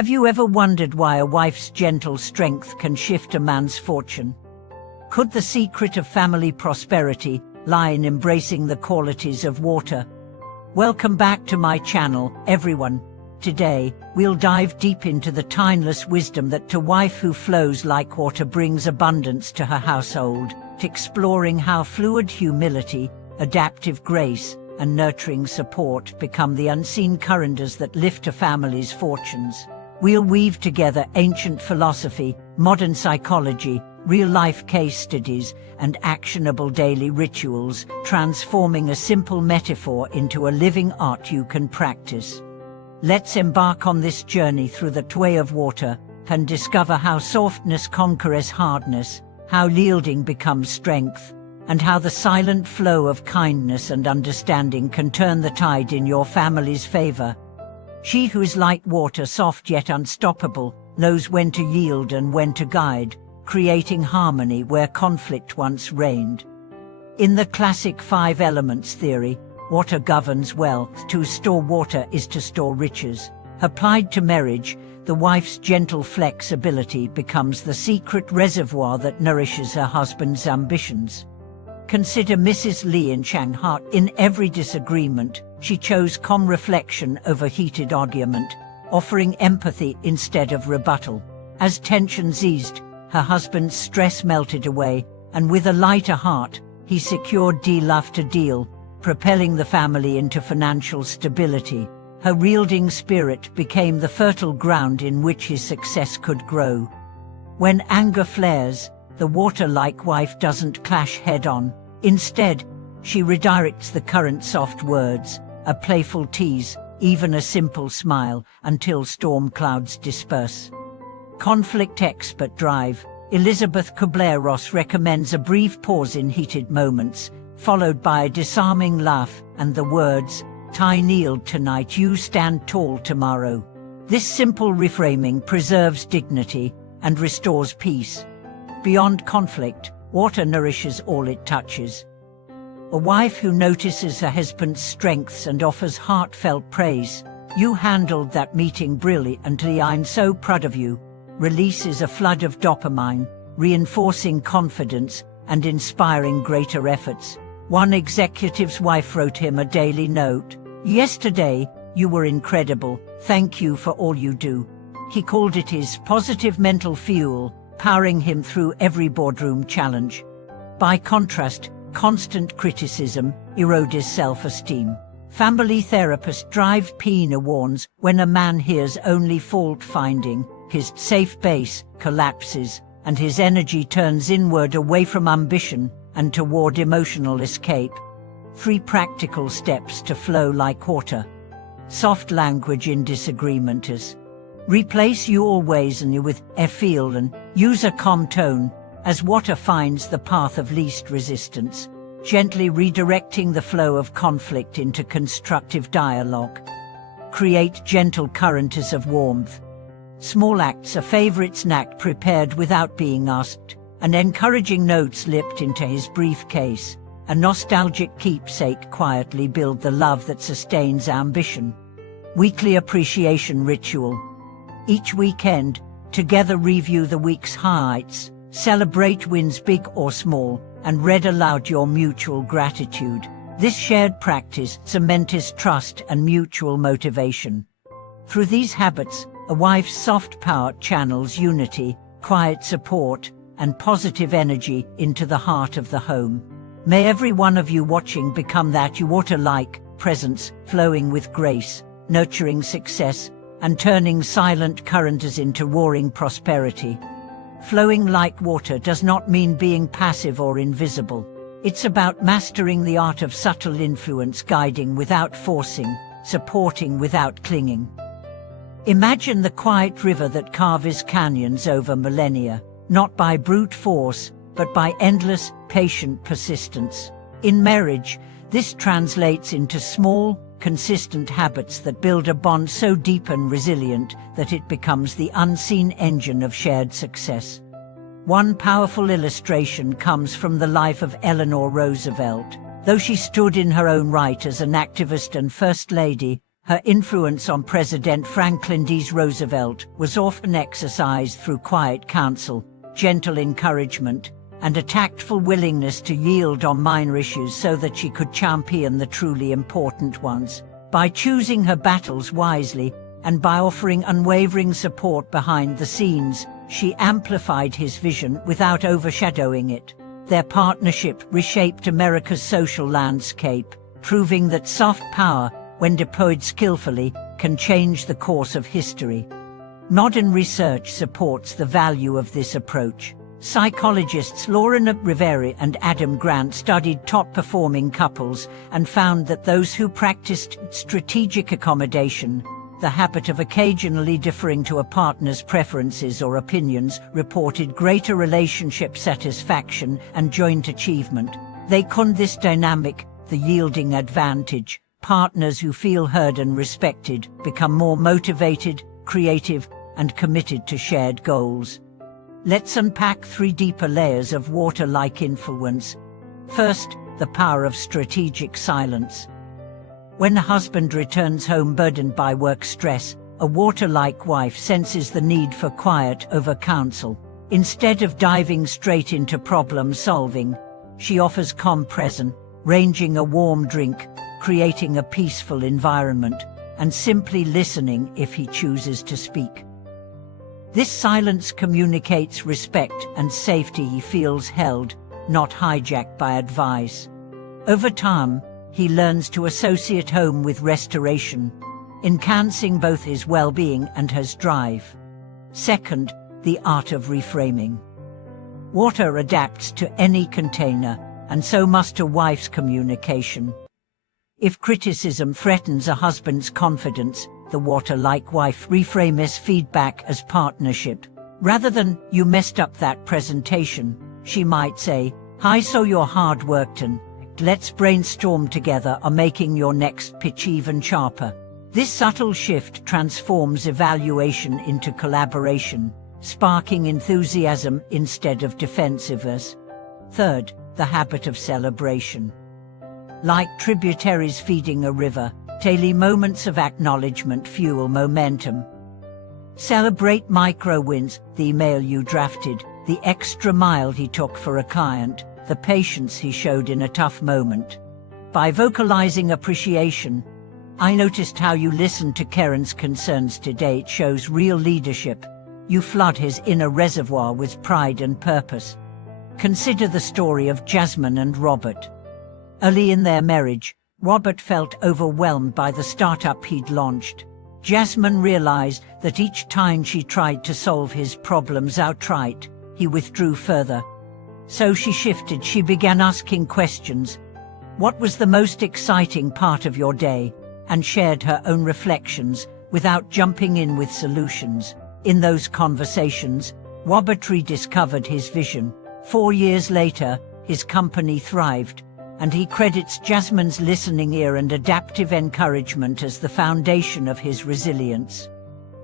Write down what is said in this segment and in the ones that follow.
Have you ever wondered why a wife's gentle strength can shift a man's fortune? Could the secret of family prosperity lie in embracing the qualities of water? Welcome back to my channel, everyone. Today, we'll dive deep into the timeless wisdom that a wife who flows like water brings abundance to her household, exploring how fluid humility, adaptive grace, and nurturing support become the unseen currents that lift a family's fortunes. We'll weave together ancient philosophy, modern psychology, real-life case studies, and actionable daily rituals, transforming a simple metaphor into a living art you can practice. Let's embark on this journey through the way of water and discover how softness conquers hardness, how yielding becomes strength, and how the silent flow of kindness and understanding can turn the tide in your family's favor. She who is like water, soft yet unstoppable, knows when to yield and when to guide, creating harmony where conflict once reigned. In the classic 5 elements theory, water governs wealth. To store water is to store riches. Applied to marriage, the wife's gentle flexibility becomes the secret reservoir that nourishes her husband's ambitions. Consider Mrs. Li in Shanghai. In every disagreement, she chose calm reflection over heated argument, offering empathy instead of rebuttal. As tensions eased, her husband's stress melted away, and with a lighter heart, he secured love to deal, propelling the family into financial stability. Her yielding spirit became the fertile ground in which his success could grow. When anger flares, the water-like wife doesn't clash head-on. Instead, she redirects the current soft words, a playful tease, even a simple smile, until storm clouds disperse. Conflict expert drive. Elizabeth Kubler-Ross recommends a brief pause in heated moments, followed by a disarming laugh and the words, "I kneel tonight, you stand tall tomorrow." This simple reframing preserves dignity and restores peace. Beyond conflict, water nourishes all it touches. A wife who notices her husband's strengths and offers heartfelt praise, "You handled that meeting brilliantly, I'm so proud of you," releases a flood of dopamine, reinforcing confidence and inspiring greater efforts. One executive's wife wrote him a daily note, "Yesterday, you were incredible, thank you for all you do." He called it his positive mental fuel, powering him through every boardroom challenge. By contrast, constant criticism erodes self-esteem. Family therapist Drive Pena warns, when a man hears only fault-finding, his safe base collapses, and his energy turns inward away from ambition and toward emotional escape. 3 practical steps to flow like water. Soft language in disagreement is. Replace "you always" and "you" with "I feel" and use a calm tone, as water finds the path of least resistance, gently redirecting the flow of conflict into constructive dialogue. Create gentle currents of warmth. Small acts, a favorite snack prepared without being asked, an encouraging note slipped into his briefcase, a nostalgic keepsake quietly build the love that sustains ambition. Weekly appreciation ritual. Each weekend, together review the week's highlights, celebrate wins big or small, and read aloud your mutual gratitude. This shared practice cements trust and mutual motivation. Through these habits, a wife's soft power channels unity, quiet support, and positive energy into the heart of the home. May every one of you watching become that water-like presence, flowing with grace, nurturing success, and turning silent currents into roaring prosperity. Flowing like water does not mean being passive or invisible. It's about mastering the art of subtle influence, guiding without forcing, supporting without clinging. Imagine the quiet river that carves canyons over millennia, not by brute force, but by endless, patient persistence. In marriage, this translates into small, consistent habits that build a bond so deep and resilient that it becomes the unseen engine of shared success. One powerful illustration comes from the life of Eleanor Roosevelt. Though she stood in her own right as an activist and First Lady, Her influence on President Franklin D. Roosevelt was often exercised through quiet counsel, gentle encouragement, and a tactful willingness to yield on minor issues so that she could champion the truly important ones. By choosing her battles wisely, and by offering unwavering support behind the scenes, she amplified his vision without overshadowing it. Their partnership reshaped America's social landscape, proving that soft power, when deployed skillfully, can change the course of history. Modern research supports the value of this approach. Psychologists Lorena Rivera and Adam Grant studied top-performing couples and found that those who practiced strategic accommodation, the habit of occasionally deferring to a partner's preferences or opinions, reported greater relationship satisfaction and joint achievement. They called this dynamic the yielding advantage. Partners who feel heard and respected become more motivated, creative, and committed to shared goals. Let's unpack 3 deeper layers of water-like influence. First, the power of strategic silence. When a husband returns home burdened by work stress, a water-like wife senses the need for quiet over counsel. Instead of diving straight into problem solving, she offers calm presence, arranging a warm drink, creating a peaceful environment, and simply listening if he chooses to speak. This silence communicates respect and safety. He feels held, not hijacked by advice. Over time, he learns to associate home with restoration, enhancing both his well-being and his drive. Second, the art of reframing. Water adapts to any container, and so must a wife's communication. If criticism threatens a husband's confidence, the water-like wife reframes feedback as partnership. Rather than, "You messed up that presentation," she might say, "I saw your hard work and let's brainstorm together on making your next pitch even sharper." This subtle shift transforms evaluation into collaboration, sparking enthusiasm instead of defensiveness. Third, the habit of celebration. Like tributaries feeding a river, daily moments of acknowledgement fuel momentum. Celebrate micro-wins: the email you drafted, the extra mile he took for a client, the patience he showed in a tough moment. By vocalizing appreciation, "I noticed how you listened to Karen's concerns today," it shows real leadership. You flood his inner reservoir with pride and purpose. Consider the story of Jasmine and Robert. Early in their marriage, Robert felt overwhelmed by the startup he'd launched. Jasmine realized that each time she tried to solve his problems outright, he withdrew further. So she shifted. She began asking questions. "What was the most exciting part of your day?" and shared her own reflections without jumping in with solutions. In those conversations, Robert rediscovered his vision. 4 years later, his company thrived, and he credits Jasmine's listening ear and adaptive encouragement as the foundation of his resilience.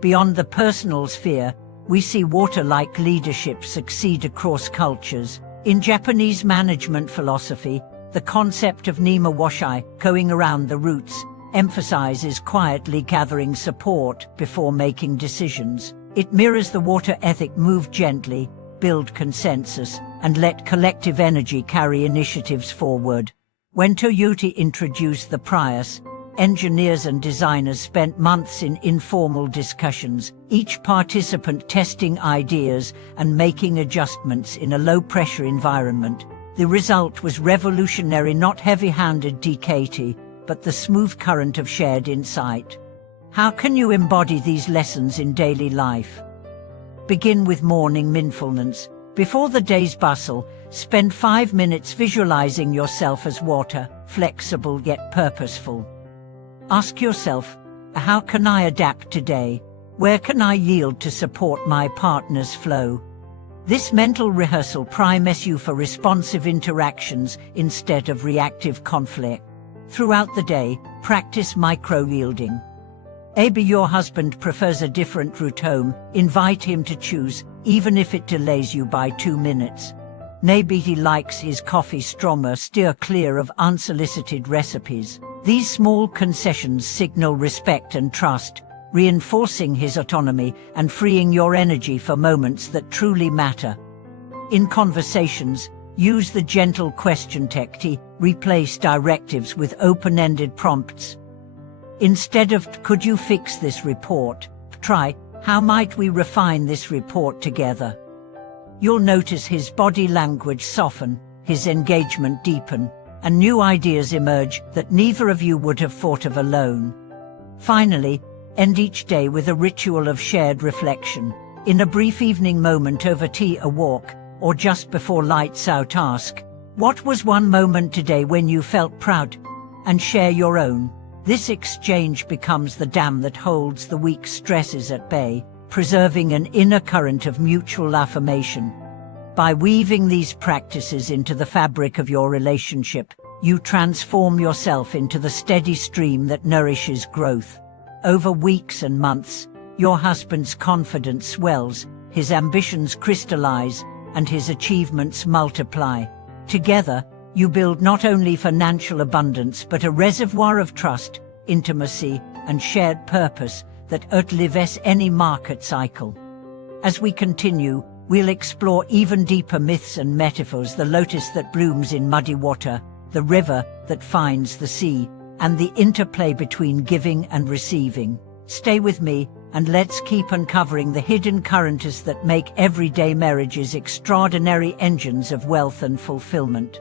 Beyond the personal sphere, we see water-like leadership succeed across cultures. In Japanese management philosophy, the concept of nima washai, going around the roots, emphasizes quietly gathering support before making decisions. It mirrors the water ethic: move gently, build consensus, and let collective energy carry initiatives forward. When Toyota introduced the Prius, engineers and designers spent months in informal discussions, each participant testing ideas and making adjustments in a low-pressure environment. The result was revolutionary, not heavy-handed DKT, but the smooth current of shared insight. How can you embody these lessons in daily life? Begin with morning mindfulness. Before the day's bustle, spend 5 minutes visualizing yourself as water, flexible yet purposeful. Ask yourself, how can I adapt today? Where can I yield to support my partner's flow? This mental rehearsal primes you for responsive interactions instead of reactive conflict. Throughout the day, practice micro-yielding. Maybe your husband prefers a different route home. Invite him to choose, even if it delays you by 2 minutes. Maybe he likes his coffee stronger. Steer clear of unsolicited recipes. These small concessions signal respect and trust, reinforcing his autonomy and freeing your energy for moments that truly matter. In conversations, use the gentle question technique, replace directives with open-ended prompts. Instead of "Could you fix this report?" try "How might we refine this report together?" You'll notice his body language soften, his engagement deepen, and new ideas emerge that neither of you would have thought of alone. Finally, end each day with a ritual of shared reflection. In a brief evening moment over tea, a walk, or just before lights out, ask, "What was one moment today when you felt proud?" and share your own. This exchange becomes the dam that holds the weak stresses at bay, preserving an inner current of mutual affirmation. By weaving these practices into the fabric of your relationship, you transform yourself into the steady stream that nourishes growth. Over weeks and months, your husband's confidence swells, his ambitions crystallize, and his achievements multiply. Together, you build not only financial abundance but a reservoir of trust, intimacy, and shared purpose that outlives any market cycle. As we continue, we'll explore even deeper myths and metaphors: the lotus that blooms in muddy water, the river that finds the sea, and the interplay between giving and receiving. Stay with me, and let's keep uncovering the hidden currents that make everyday marriages extraordinary engines of wealth and fulfillment.